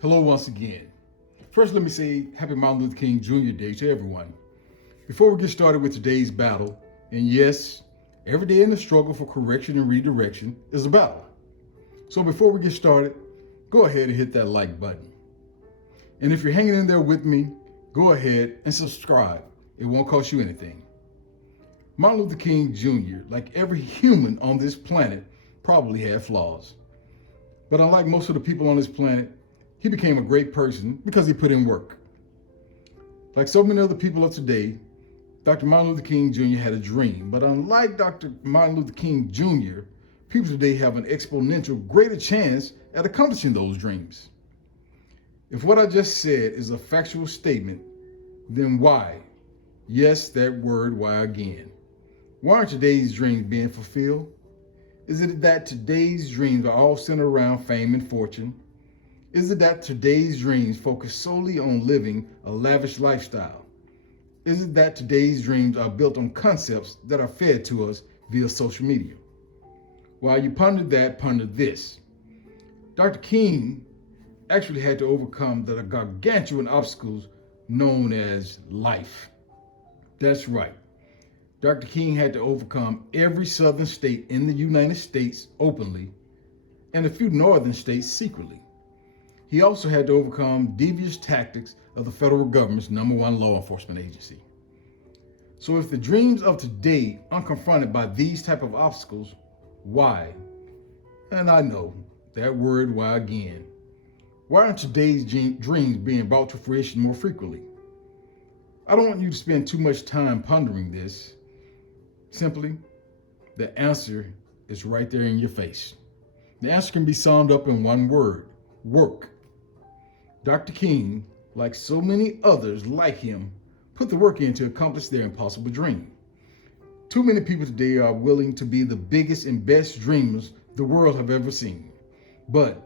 Hello once again. First, let me say Happy Martin Luther King Jr. Day to everyone. Before we get started with today's battle, and yes, every day in the struggle for correction and redirection is a battle. So before we get started, go ahead and hit that like button. And if you're hanging in there with me, go ahead and subscribe. It won't cost you anything. Martin Luther King Jr., like every human on this planet, probably had flaws. But unlike most of the people on this planet, he became a great person because he put in work. Like so many other people of today, Dr. Martin Luther King Jr. had a dream. But unlike Dr. Martin Luther King Jr., people today have an exponential greater chance at accomplishing those dreams. If what I just said is a factual statement, then why? Yes, that word, why again? Why aren't today's dreams being fulfilled? Is it that today's dreams are all centered around fame and fortune? Is it that today's dreams focus solely on living a lavish lifestyle? Is it that today's dreams are built on concepts that are fed to us via social media? While you ponder that, ponder this. Dr. King actually had to overcome the gargantuan obstacles known as life. That's right. Dr. King had to overcome every southern state in the United States openly and a few northern states secretly. He also had to overcome devious tactics of the federal government's #1 law enforcement agency. So if the dreams of today are confronted by these type of obstacles, why? And I know, that word, why again? Why aren't today's dreams being brought to fruition more frequently? I don't want you to spend too much time pondering this. Simply, the answer is right there in your face. The answer can be summed up in one word: work. Dr. King, like so many others like him, put the work in to accomplish their impossible dream. Too many people today are willing to be the biggest and best dreamers the world have ever seen. But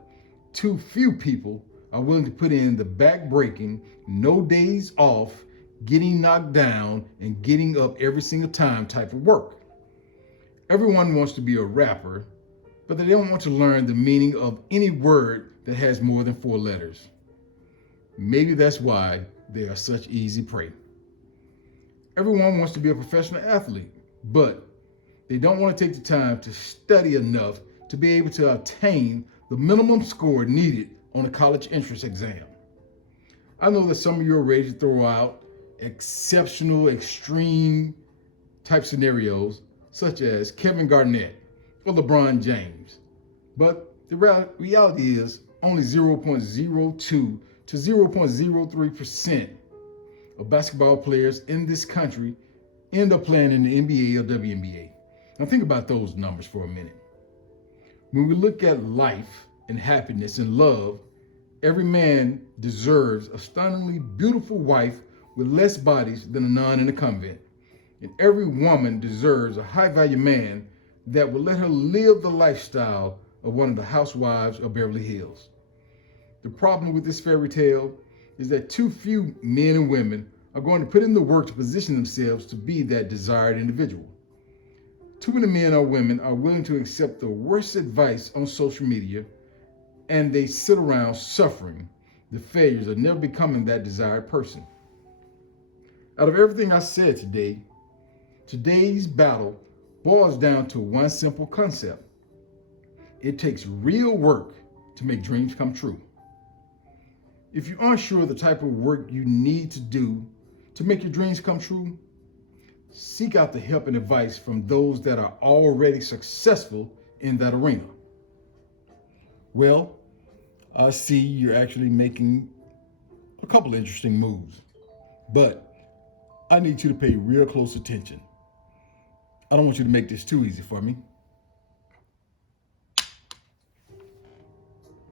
too few people are willing to put in the back-breaking, no days off, getting knocked down, and getting up every single time type of work. Everyone wants to be a rapper, but they don't want to learn the meaning of any word that has more than 4 letters. Maybe that's why they are such easy prey. Everyone wants to be a professional athlete, but they don't want to take the time to study enough to be able to obtain the minimum score needed on a college entrance exam. I know that some of you are ready to throw out exceptional, extreme type scenarios, such as Kevin Garnett or LeBron James. But the reality is only 0.02 to 0.03% of basketball players in this country end up playing in the NBA or WNBA. Now think about those numbers for a minute. When we look at life and happiness and love, every man deserves a stunningly beautiful wife with less bodies than a nun in a convent. And every woman deserves a high-value man that will let her live the lifestyle of one of the housewives of Beverly Hills. The problem with this fairy tale is that too few men and women are going to put in the work to position themselves to be that desired individual. Too many men or women are willing to accept the worst advice on social media, and they sit around suffering the failures of never becoming that desired person. Out of everything I said today, today's battle boils down to one simple concept. It takes real work to make dreams come true. If you aren't sure of the type of work you need to do to make your dreams come true, seek out the help and advice from those that are already successful in that arena. Well, I see you're actually making a couple interesting moves, but I need you to pay real close attention. I don't want you to make this too easy for me.